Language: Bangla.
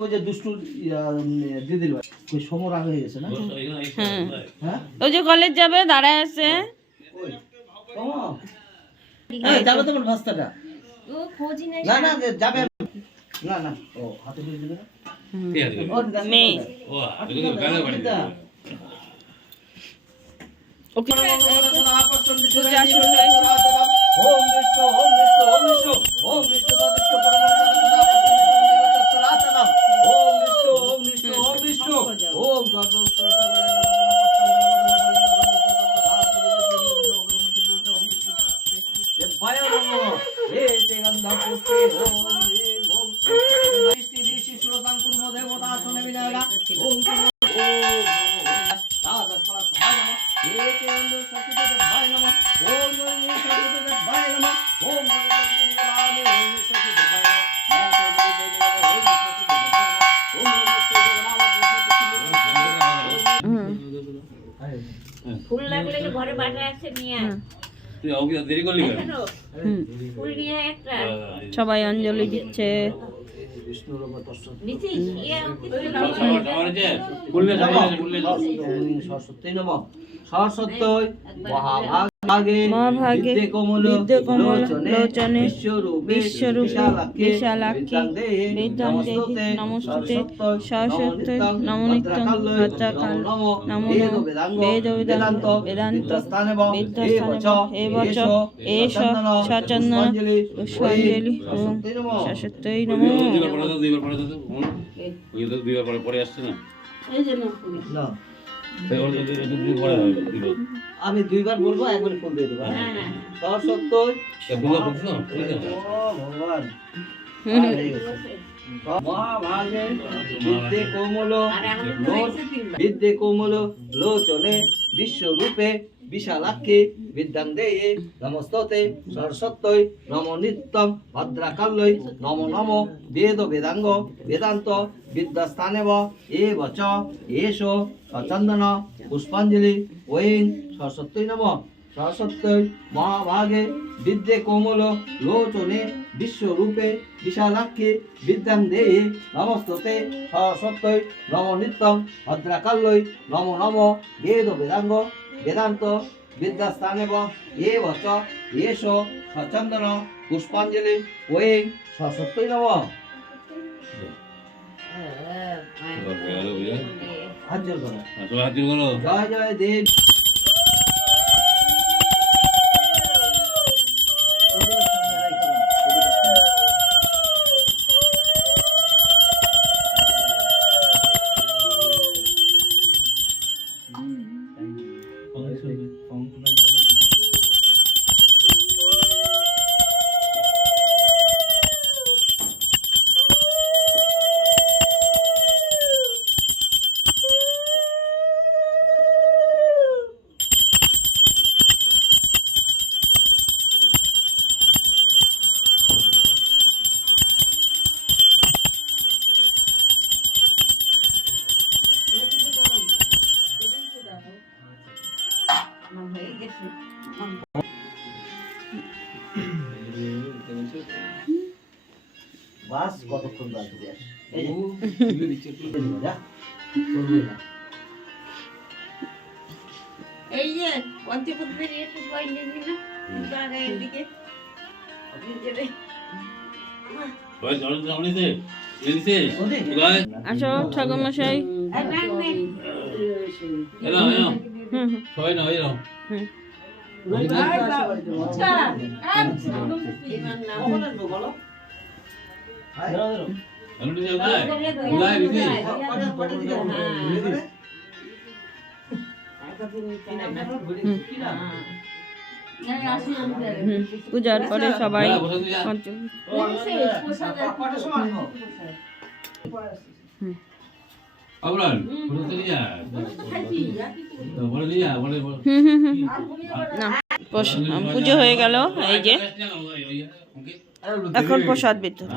ওই যে দুষ্টু ইয়া, উম, দিদির বাড়ি হয়ে গেছে না হ্যাঁ হ্যাঁ ওই যে কলেজ যাবে দাঁড়ায় আছে যাবে তোমার ভাস্তাটা না না যাবে না না ও হাতে দিয়ে দিবে। ওকে ফুল লাগলে ঘরে বাটা আছে নিয়ে। তুই দেরি করলি কেন? একটা সবাই অঞ্জলি দিচ্ছে। সরস্বতী নম। সরস্বতী মহাভাগে মহাভাগে বিদ্যে কমল বিদ্যে কমল লোচনে বিশ্বরূপে বিশালাক্ষে নমস্তুতে নমস্তুতে সরস্বতী নমো বেদ বেদান্ত বেদান্ত বিদ্যাস্থানেব বিদ্যাস্থানেব এবচ এবচ সচন্দন পুষ্পাঞ্জলি ওম সরস্বতী নমঃ সরস্বতী ওই নমো দুইবার পরে আসছে না। আমি দুইবার বলব একবার ফোন দিয়ে দেবো দশ সত্তর না? ঠিক আছে। ও ভগবান। মহাভাগে বিদ্যে কোমল বিদ্যে কোমল লোচনে বিশ্বরূপে বিশালাক্ষে বিদ্যাং দেয়ে নমস্ততে সরস্বত্যই নম নিত্যং ভদ্রাকাল্যই নম নম বেদ বেদাঙ্গ বেদান্ত বিদ্যাস্থানেব এ বচ এষ সচন্দন পুষ্পাঞ্জলি ওয়েং সরস্বত্যই নম। সরস্বত্যই মহাভাগে বিদ্যে কোমল লোচনে বিশ্বরূপে বিশালাক্ষে বিদ্যাং দেয়ে নমস্ততে সরস্বত্যই নম নিত্যং ভদ্রাকাল্যই নম নম বেদ বেদাঙ্গ বেদান্ত বিদ্যাস্থানেব এ বচ এষ সচন্দন পুষ্পাঞ্জলি ওয়েং সরস্বত্যই নব জয় জয় গেল, বাস কতক্ষণ বাজবে? এই যে, পঞ্চপুত্রের একটু ভয় নিবি না? জায়গায় দিকে। সবাই? আসো না সবাই এলাও। হুম আচ্ছা আসব? হ্যাঁ। নাম? হুম পূজার পরে সবাই হ্যাঁ, আবরান, বসে তুই যা। বলে নিয়ে যা, বলে- বলে- হুম হুম হুম না প্রস- পুজো হয়ে গেল এই যে? এখন প্রসাদ বিতরণ